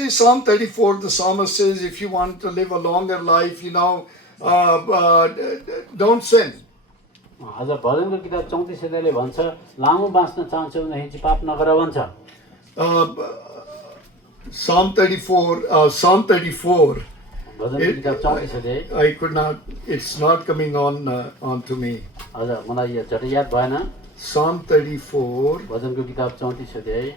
See, Psalm 34, the psalmist says, if you want to live a longer life, don't sin. आज भजनको किताब 34 अध्यायले भन्छ लामो बाँच्न चाहन्छौ भने चाहिँ पाप नगर भन्छ। Psalm 34. भजनको किताब 34 अध्याय I could not. It's not coming on to me. आज मलाई यो झट्ट याद भएन। Psalm 34. भजनको किताब 34 अध्याय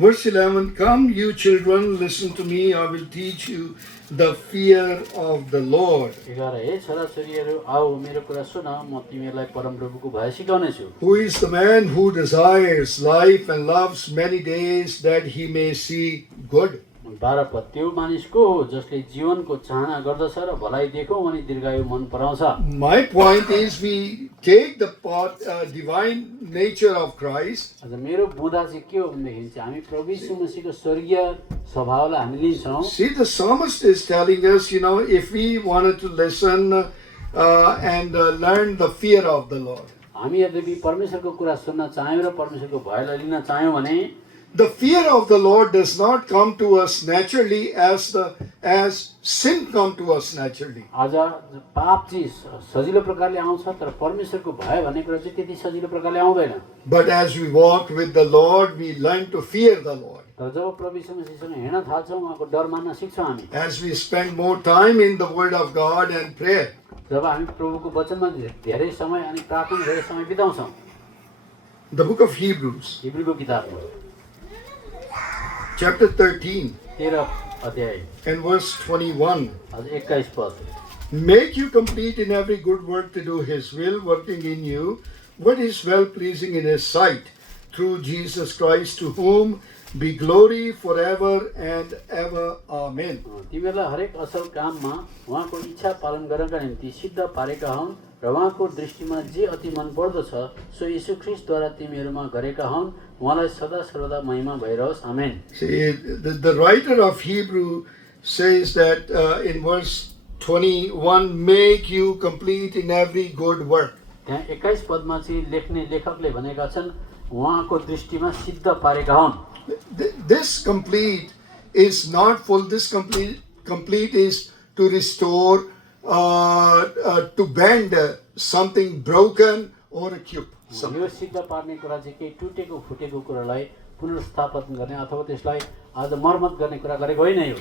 Verse 11, come you children, listen to me, I will teach you the fear of the Lord. 11 हे छोराछोरीहरू आओ मेरो कुरा सुन म तिमीहरूलाई परमप्रभुको भय सिकाउनेछु। Who is the man who desires life and loves many days that he may see good? 12 पद त्यो मानिस को हो जसले जीवनको चाहना गर्दछ र भलाइ देखौँ अनि दीर्घायु मन पराउँछ। My point is we take the divine nature of Christ. आज मेरो बुँदा चाहिँ के हो भनेदेखि चाहिँ हामी प्रभु यीशु मसीहको स्वर्गीय स्वभावलाई हामी लिन्छौँ। See, the psalmist is telling us, if we wanted to listen and learn the fear of the Lord. हामी यद्यपि परमेश्वरको कुरा सुन्न चाह्यौँ र परमेश्वरको भयलाई लिन चाह्यौँ भने The fear of the Lord does not come to us naturally as sin come to us naturally. आज पाप चाहिँ सजिलो प्रकारले आउँछ तर परमेश्वरको भय भन्ने कुरा चाहिँ त्यति सजिलो प्रकारले आउँदैन। But as we walk with the Lord, we learn to fear the Lord. तर जब प्रभु यीशु मसीहसँग हिँड्न थाल्छौँ उहाँको डर मान्न सिक्छौँ हामी। As we spend more time in the Word of God and prayer. जब हामी प्रभुको वचनमा धेरै समय अनि प्रार्थना धेरै समय बिताउँछौँ। The book of Hebrews, हिब्रूको किताबमा chapter 13 13 अध्याय and verse 21. आज 21 पद Make you complete in every good work to do His will, working in you what is well pleasing in His sight, through Jesus Christ, to whom be glory forever and ever. Amen. तिमीहरूलाई हरेक असल काममा उहाँको इच्छा पालन गर्नका निम्ति सिद्ध पारेका हुन् र उहाँको दृष्टिमा जे अति मन पर्दछ सो यीशु ख्रीष्टद्वारा तिमीहरूमा गरेका हुन् उहाँलाई सदा सर्वदा महिमा भइरहोस्। आमेन। See, the writer of Hebrew says that in verse 21, make you complete in every good work. त्यहाँ 21 पदमा चाहिँ लेख्ने लेखकले भनेका छन् उहाँको दृष्टिमा सिद्ध पारेका हुन्। This complete is not full. This complete is to restore, to bend something broken or a cube. यो सिद्ध पार्ने कुरा चाहिँ केही टुटेको फुटेको कुरालाई पुनर्स्थापन गर्ने अथवा त्यसलाई आज मर्मत गर्ने कुरा गरेको होइन यो।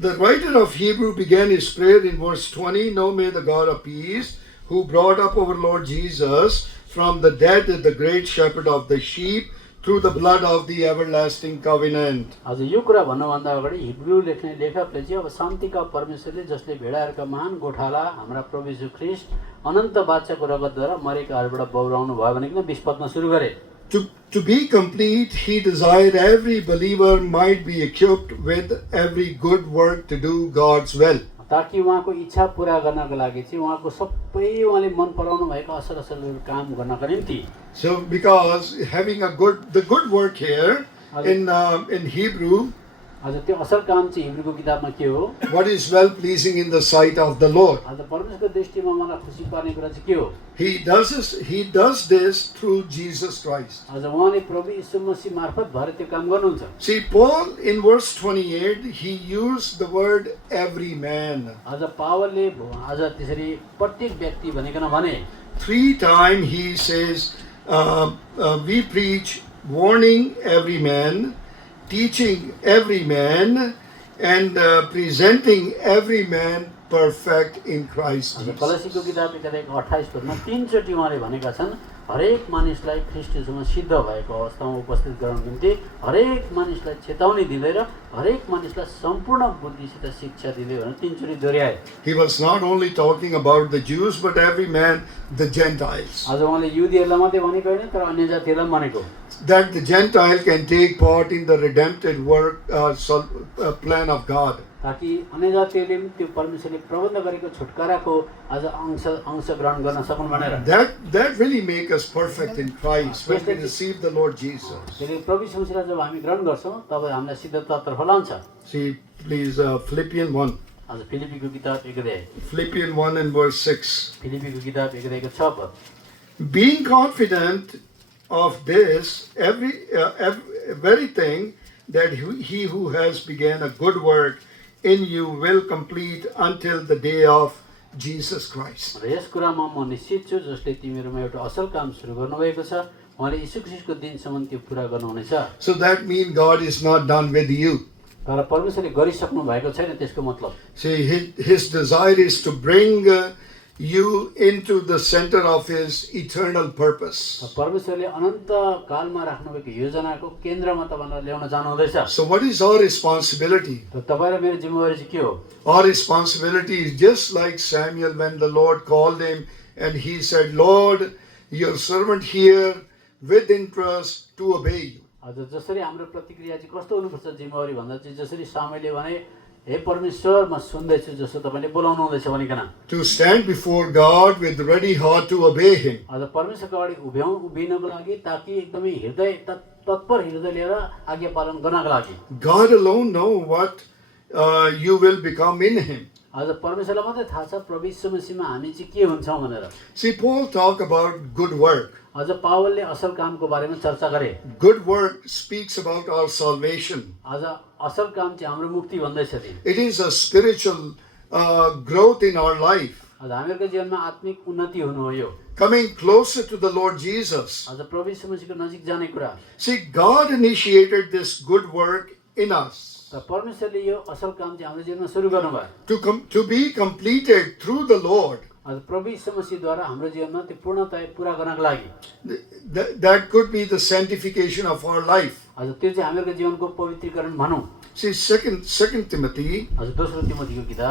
The writer of Hebrew began his prayer in verse 20. Now may the God of peace, who brought up our Lord Jesus from the dead, the great shepherd of the sheep, through the blood of the everlasting covenant. आज यो कुरा भन्नुभन्दा अगाडि Hebrew लेख्ने लेखकले चाहिँ अब शान्तिका परमेश्वरले जसले भेडाहरूका महान गोठाला हाम्रा प्रभु यीशु ख्रीष्ट अनन्त बादशाहको रगतद्वारा मरेकाहरूबाट बौराउनु भयो भनेकन 20 पदमा सुरु गरे। To be complete, he desired every believer might be equipped with every good work to do God's will. ताकि उहाँको इच्छा पूरा गर्नको लागि चाहिँ उहाँको सबै उहाँले मन पराउनु भएको असल असल काम गर्नका निम्ति। So because having the good work here in Hebrew, आज त्यो असल काम चाहिँ हिब्रूको किताबमा के हो? what is well pleasing in the sight of the Lord. आज परमेश्वरको दृष्टिमा मलाई खुसी पार्ने कुरा चाहिँ के हो? He does this through Jesus Christ. आज उहाँले प्रभु यीशु मसीह मार्फत भएर त्यो काम गर्नुहुन्छ। See, Paul in verse 28, he used the word every man. आज पावलले आज त्यसरी प्रत्येक व्यक्ति भनेकन भने 3 times he says, we preach warning every man, teaching every man, and presenting every man perfect in Christ Jesus. कलसीको किताब एकादेखि 28 पदमा 3 चोटि उहाँले भनेका छन् हरेक मानिसलाई ख्रीष्ट येशूमा सिद्ध भएको अवस्थामा उपस्थित गराउनको निम्ति हरेक मानिसलाई चेतावनी दिँदै र हरेक मानिसलाई सम्पूर्ण बुद्धिसित शिक्षा दिँदै भनेर 3 चोटि दोहोर्याए। He was not only talking about the Jews but every man, the Gentiles. आज उहाँले युदेहरूलाई मात्रै भनेको होइन तर अन्य जातिहरूलाई भनेको। That the Gentile can take part in the redemptive work plan of God. ताकि अन्य जातिहरूले पनि त्यो परमेश्वरले प्रबन्ध गरेको छुटकाराको आज अंश ग्रहण गर्न सकुन् भनेर। That really make us perfect in Christ when we receive the Lord Jesus. त्यसले प्रभु यीशु मसीहलाई जब हामी ग्रहण गर्छौँ तब हामीलाई सिद्धतातर्फ लान्छ। See, please, Philippians 1. आज फिलिपीको किताब 1 अध्याय, Philippians 1 and verse 6. फिलिपीको किताब 1 अध्यायको 6 पद। Being confident of this, very thing, that he who has begun a good work in you will complete until the day of Jesus Christ. र यस कुरामा म निश्चित छु जसले तिमीहरूमा एउटा असल काम सुरु गर्नुभएको छ उहाँले यीशु ख्रीष्टको दिनसम्म त्यो पुरा गर्नुहुनेछ। So that means God is not done with you. तर परमेश्वरले गरिसक्नु भएको छैन त्यसको मतलब। See, his desire is to bring you into the center of his eternal purpose. परमेश्वरले अनन्त कालमा राख्नुभएको योजनाको केन्द्रमा तपाईलाई ल्याउन चाहनुहुँदैछ। So what is our responsibility? त तपाईँ र मेरो जिम्मेवारी चाहिँ के हो? Our responsibility is just like Samuel when the Lord called him and he said, Lord, your servant here with interest to obey you. हजुर जसरी हाम्रो प्रतिक्रिया चाहिँ कस्तो हुनुपर्छ जिम्मेवारी भन्दा चाहिँ जसरी सामेलले भने हे परमेश्वर म सुन्दैछु जसो तपाईले बोलाउनु हुँदैछ भनिकन To stand before God with ready heart to obey him. आज परमेश्वरको अगाडि उभिनको लागि ताकि एकदमै हृदय तत्पर हृदय लिएर आज्ञा पालन गर्नको लागि God alone know what you will become in him. आज परमेश्वरलाई मात्रै थाहा छ प्रभु यीशु मसीहमा हामी चाहिँ के हुन्छौँ भनेर। See, Paul talked about good work. आज पावलले असल कामको बारेमा चर्चा गरे। Good work speaks about our salvation. आज असल काम चाहिँ हाम्रो मुक्ति भन्दैछ नि। It is a spiritual growth in our life. आज हामीहरूको जीवनमा आत्मिक उन्नति हुनु हो यो। Coming closer to the Lord Jesus. आज प्रभु यीशु मसीहको नजिक जाने कुरा। See, God initiated this good work in us. त परमेश्वरले यो असल काम चाहिँ हाम्रो जीवनमा सुरु गर्नुभयो। To be completed through the Lord. आज प्रभु यीशु मसीहद्वारा हाम्रो जीवनमा त्यो पूर्णता पुरा गर्नको लागि That could be the sanctification of our life. आज त्यो चाहिँ हामीहरूको जीवनको पवित्रीकरण भनौँ। See, second Timothy आज दोस्रो तिमोथीको किताब